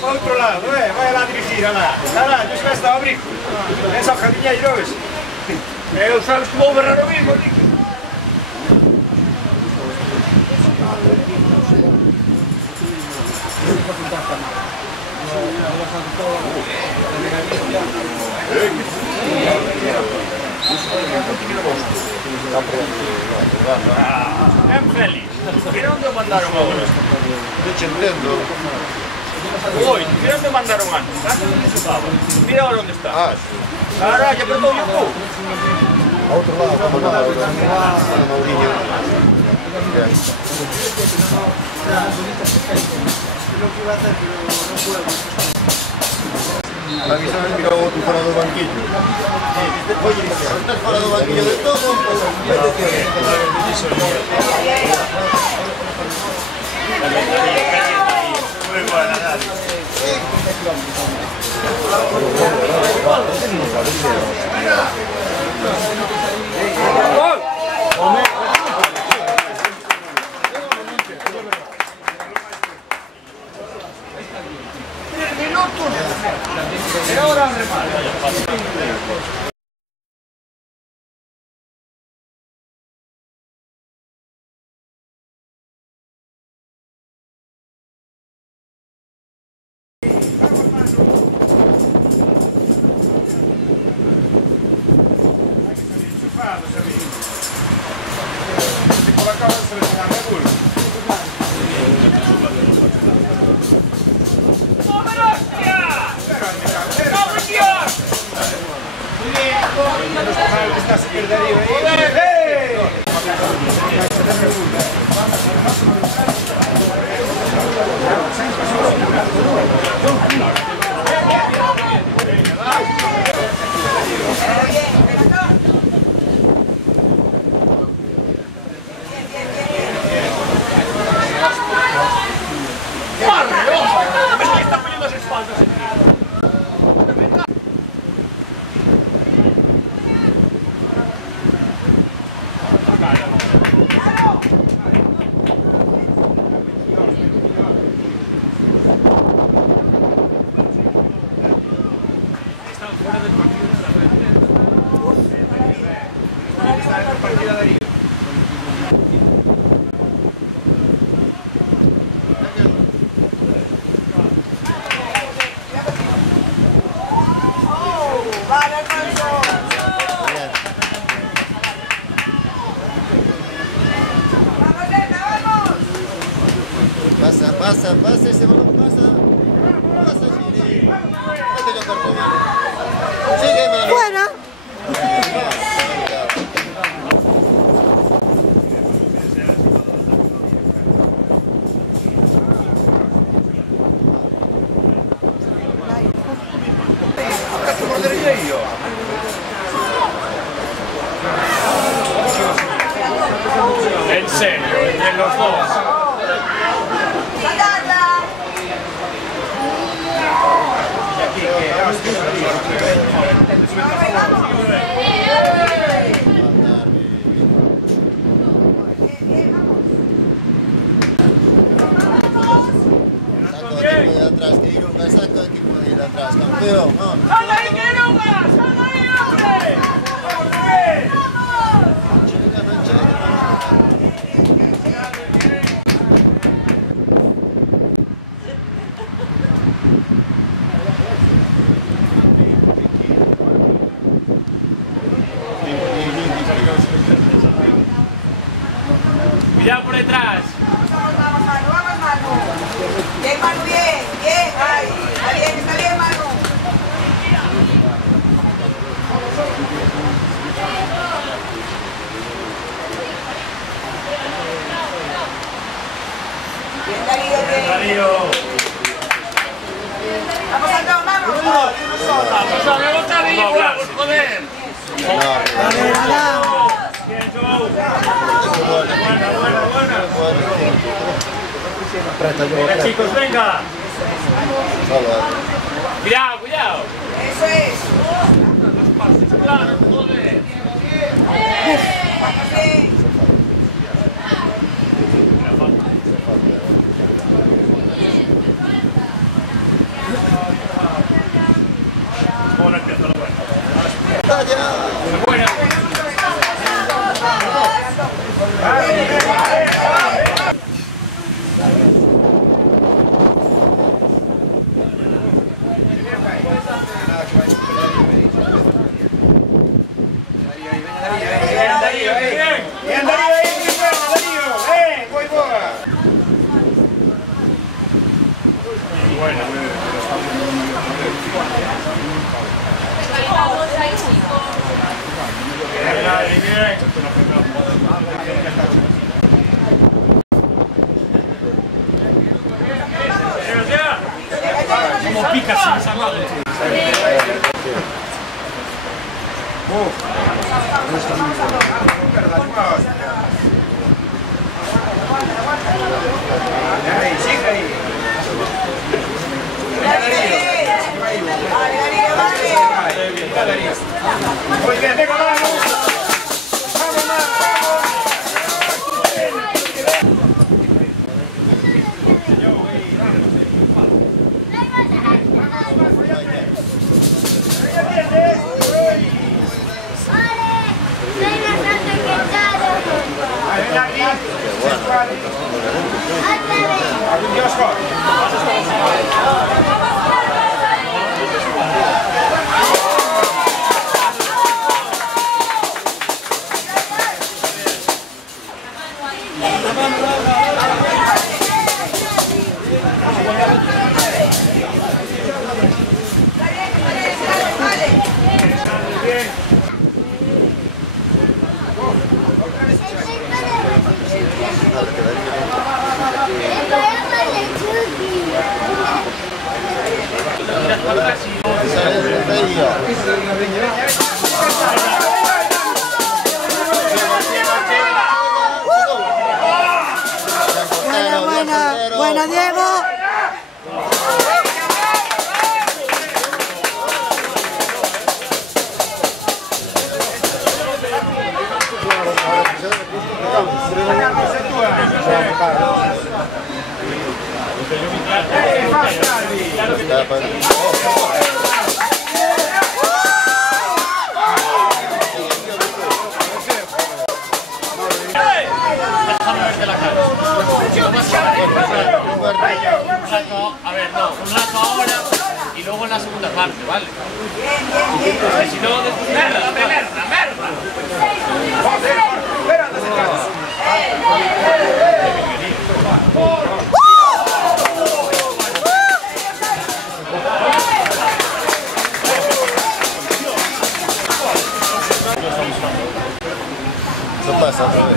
Para outro lado, vai lá dirigir, alá. Alá, eu se estaba a abrir. Esa jardinheiro, ves? Eu sabes que vou berrar o mismo, Nico. É feliz. Mira onde o mandaron agora. Eu te entendo. Oi, mira onde mandaron antes. Mira agora onde está. Ah, sim. Caralho, apertou o cu. A outro lado, vamos lá. Na Maurinho. A mí se me miró outro fora do banquillo. Oye, estás fora do banquillo de todo. Muy buena, dale. E ora remate. Se colocava a selecionar na curva. Esta secretaria aí. Pasa, ese balón pasa, Chiri. Vete yo corto bien. Sigue, mano. Bueno. En serio, entre los dos. Atrás, que ir un saco aquí puede ir atrás, campeón, ¿no? ¡Sal ahí, que no vas! ¡Sal ahí, hombre! ¡Vamos, bien! Cuidado por detrás. Vamos, Manu. Bien, Manu, bien. Ay, está bien, Manu. Bien, Darío. Vamos a todos, vamos. Vamos a ver otra vez, joder. Bien, Joe. Buena. Venga, chicos, venga. Cuidado. Eso es. Dos pases, claro, joder. Bien. Buena. Como pica sin salado. Muy bien, venga, vamos. Vamos, vamos. Buena, Diego. A ver, no, un rato ahora y luego en la segunda parte, ¿vale? Si no, merda, merda, merda. Eso pasa otra vez.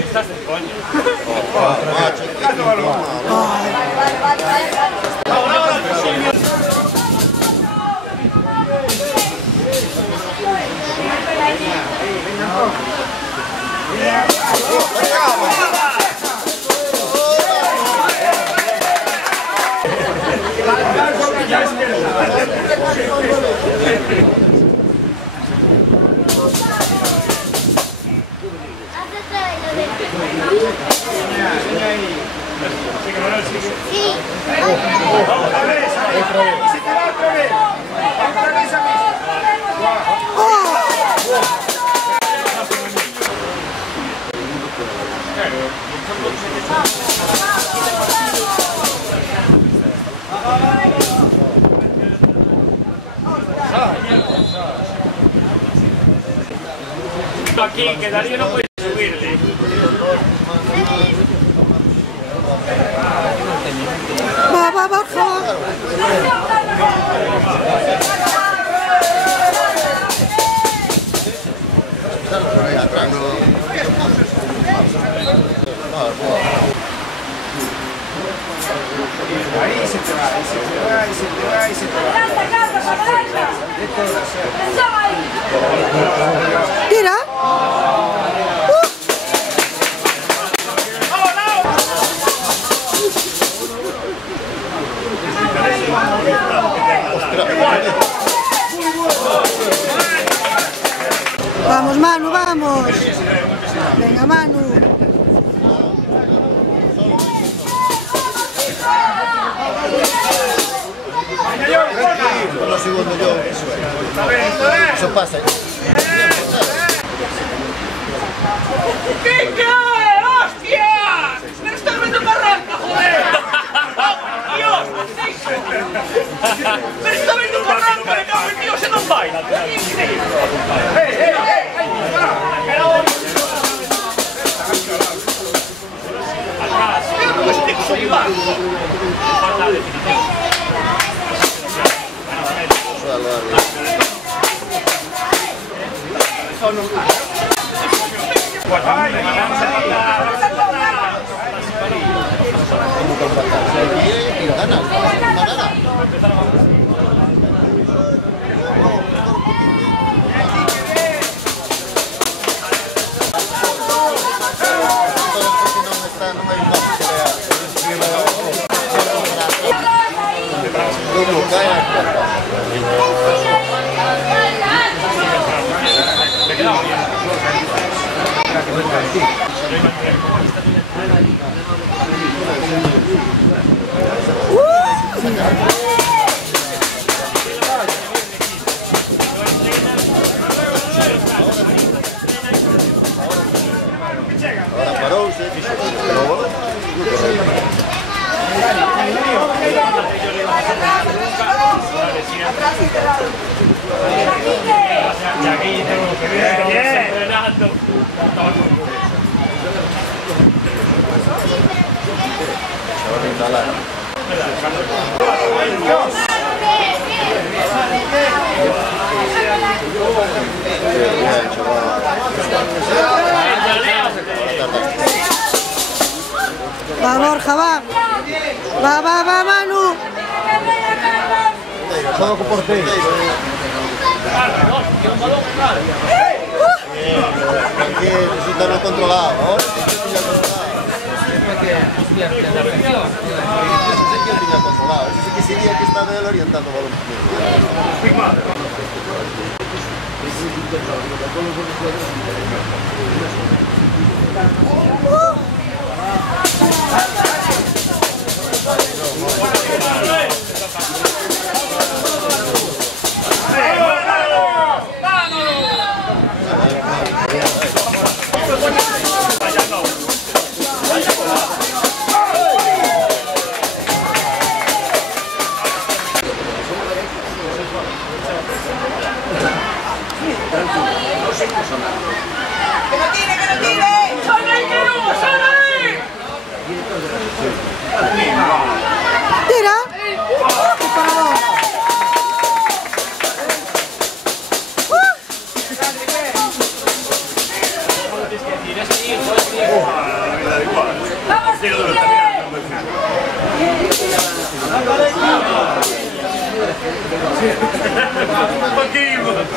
Estás de coño. Aquí, que Darío no puede subirle. Va, baja. Atrás no. Ahí se te va, ahí se te va, ahí se te va, ahí se te va. Tira. Ostras. Vamos, Manu, vamos. Venga, Manu. Lo segundo yo. Eso pasa. ¿Qué cae? ¡Hostia! ¡Pero está viendo barranca, joder! ¡Dios! ¡Pero está viendo barranca! ¡Me cago en Dios! ¡Se nos baila! Ahora paró, se fichó. Atrás y de lado. Va, Borja, va. Va, Manu. Todo con porteiro. Tranquilo, eso está no controlado. Ahora sí que tiña controlado. Ese sí que tiña controlado. Ese sí que sería que está él orientando o balón. ¡Que no tire! ¡Sal ahí, Quero! ¡Sal ahí! Tira. Disparador. ¡Vamos, Tigre!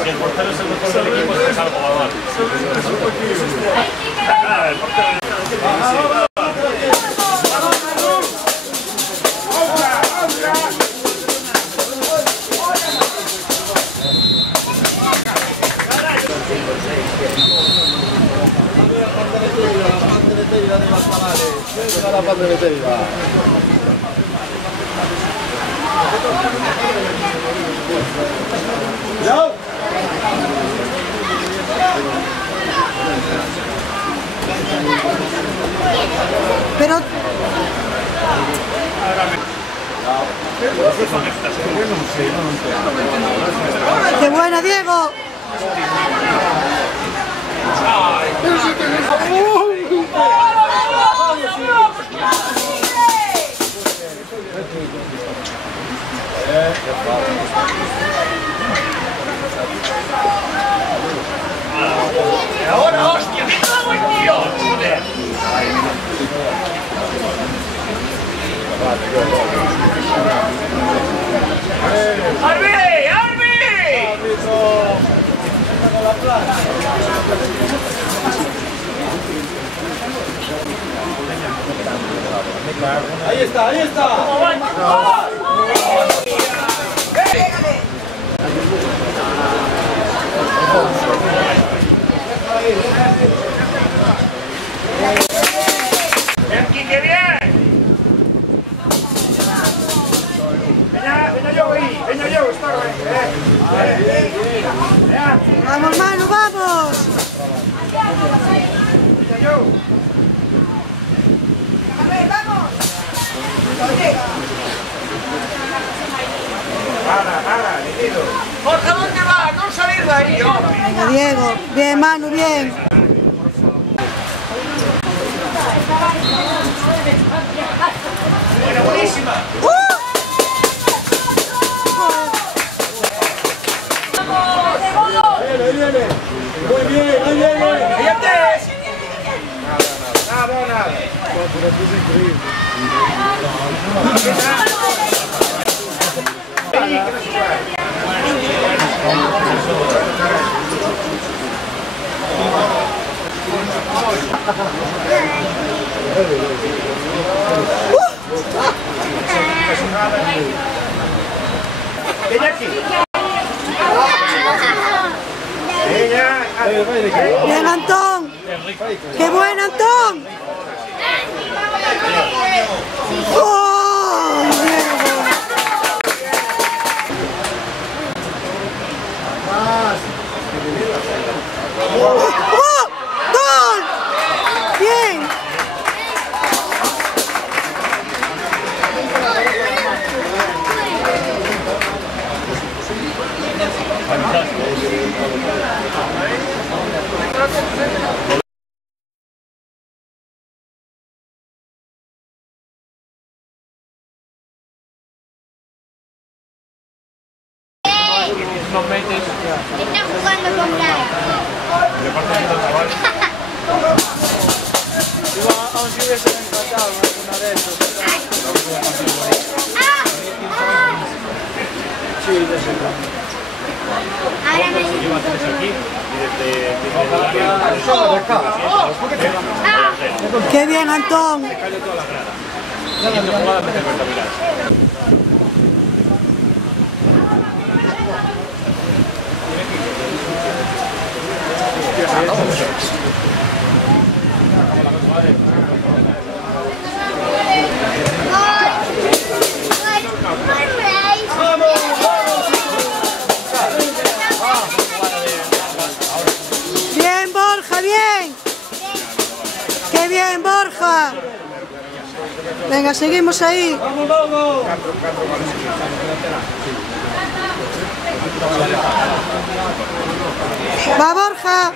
Si el portero es el mejor del equipo, es algo normal. La pandereteira. ¡No! Pero... ¡Qué buena, Diego! Ahora, hostia, me cago en Dios, joder. ¡Arbi! Ahí está. Pégale. Vamos, Manu, vamos. A ver, vamos. Para, Diego. Jorge, ¿dónde vas? No salir de ahí, hombre. Venga, Diego. Bien, Manu, bien. Buenísima. Muy bien, ahí viene. Nada. Ven aquí. Bien, Antón. ¡Qué buen, Antón! ¡Oh, Diego! ¡Oh! ¡Gol! ¡Bien! Nos metes. Está jugando con Brian. Aún si hubiesen empatado una de esos. Sí, de seguro. Ahora me Lleva tres aquí y desde ¡Qué bien, Antón! siguiente jugada mete Alberto Milán. ¡Bien, Borja, bien! ¡Qué bien, Borja! Venga, seguimos ahí. ¡Va, Borja!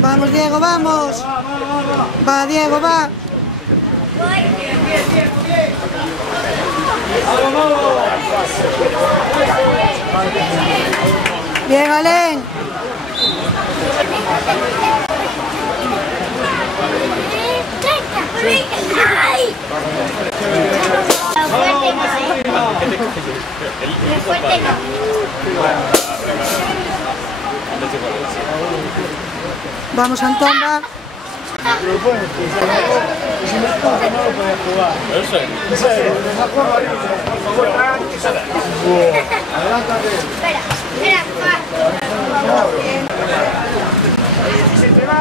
Vamos, Diego, vamos. Va, Diego, va. Bien, Alén. Fuerte no. Vamos, Antón, va. Espera, Se te va.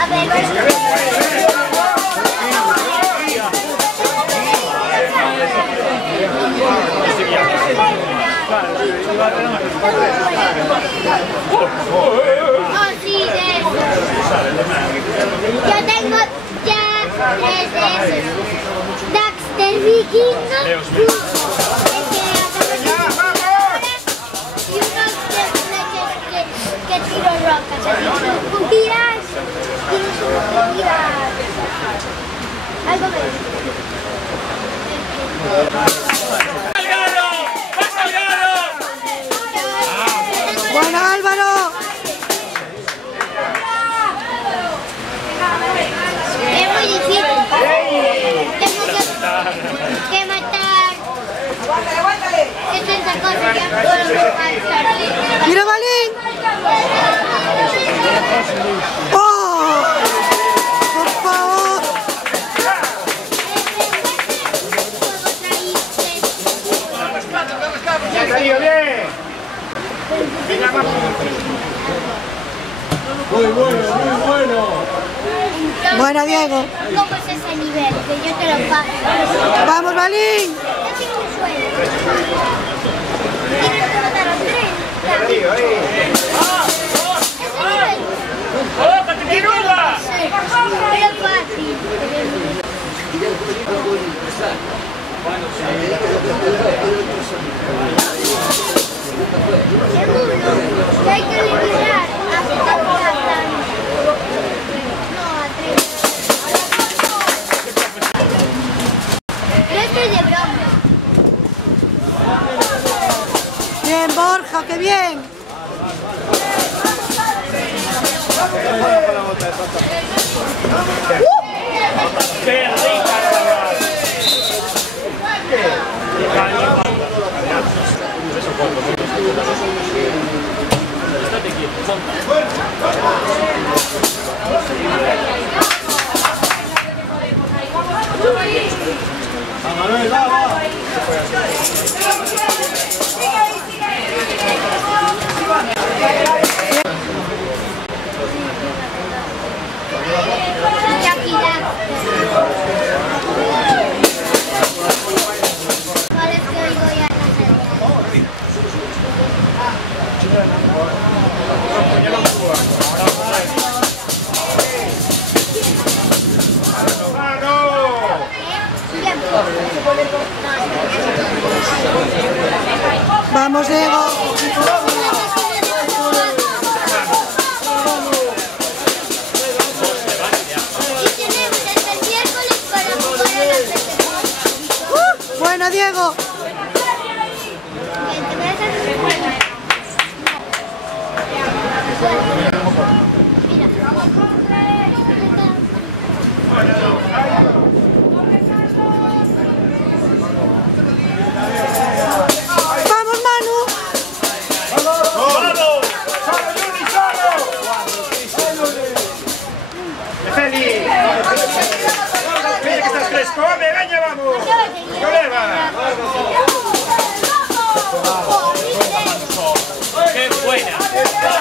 A ver, oh, sí, de eso. Yo tengo ya 3 de esos. Daxter Vikingo. Y unos de flechas que tiro rocas. Tiras. Algo me ¡Bueno, Álvaro! es muy difícil. Tengo que matar Aguántale. 60 cosas ya puedo matar. ¡Mira, Balín! ¡Oh! ¡Por favor! Buena, Diego. ¿Cómo es ese nivel? Que yo te lo pago. Vamos, Balín. Yo tengo un sueño. Tienes que matar a los 3. Ahí, ahí. ¡Oh, que te quiero! Pero fácil. Seguro que hay que eliminar a Capitán. No, a 3. Yo estoy de broma. Bien, Borja, qué bien. ¡Qué rica! Estate quieto, monta. Manuel, va, va. Tranquilidad. ¿Cuál es que oigo ya en la Vamos, Diego. Buena, Diego. Vamos, Manu. ¡Solo! ¡Solo, Juni, solo! ¡Feliz! ¡Mira que estás fresco! ¡Hombre, venga, vamos! ¡Coleva! ¡Qué buena!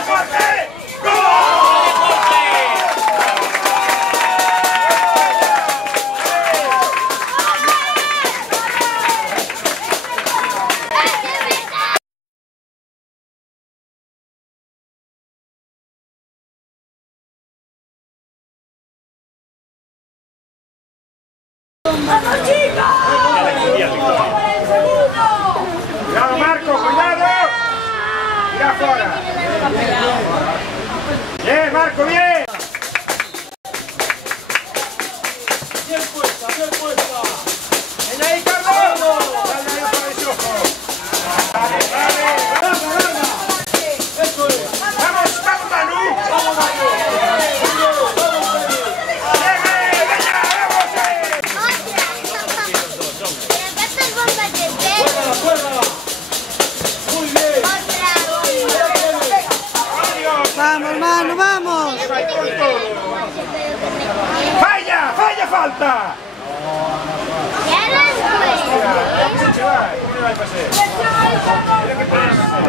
¡Jorge! ¡Gol! Cuidado, Marco, cuidado. Mira afuera. Bien, Marco, bien. Bien puesta, bien puesta. Ven ahí, Carlos. Dale ahí para ese ojo. Vale, vale. Eso es. Vamos, vamos, Manu. Vamos, Manu. Vamos, Manu, vamos. ¡Falla! ¡Falla falta!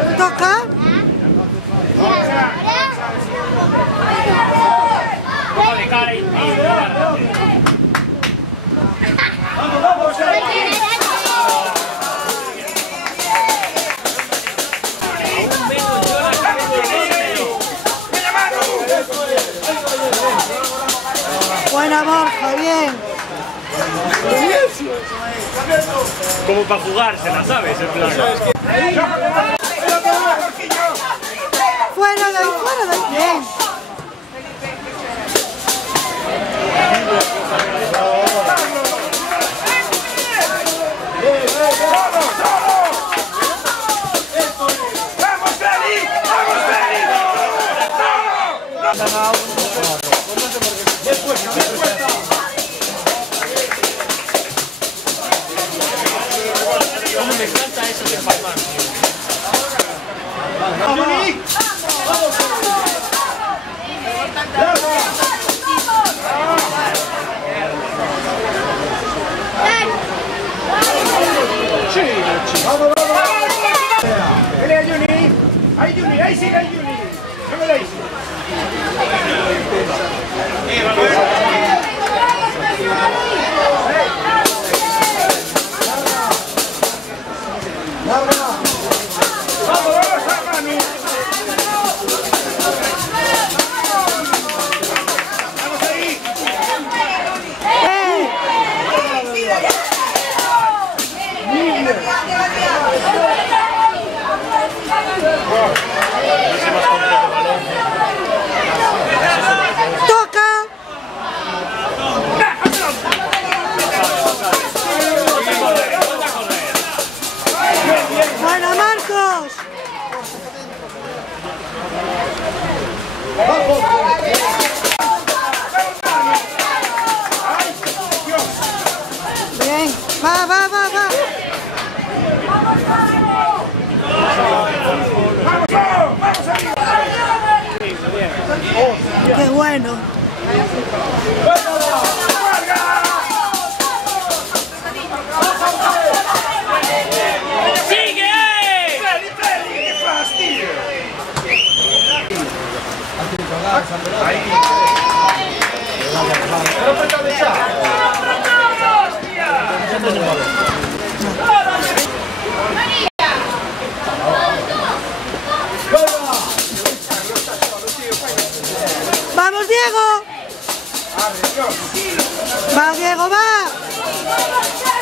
¿Te toca? ¡Vale, cara y ¡Vamos, vamos! Buena, Borja, bien. como para jugársela, ¿sabes? En plan. Fuera de ahí, fuera de ahí. Bien. ¿Cómo me encanta eso de palmar, tío? Pelea Juni. Ahí Juni, ahí sigue ahí Juni. No me deis. Va, va, va, va. Qué bueno. ¡Sigue! ¡Qué fastidio! ¡Vamos, Diego! ¡Va, Diego, va!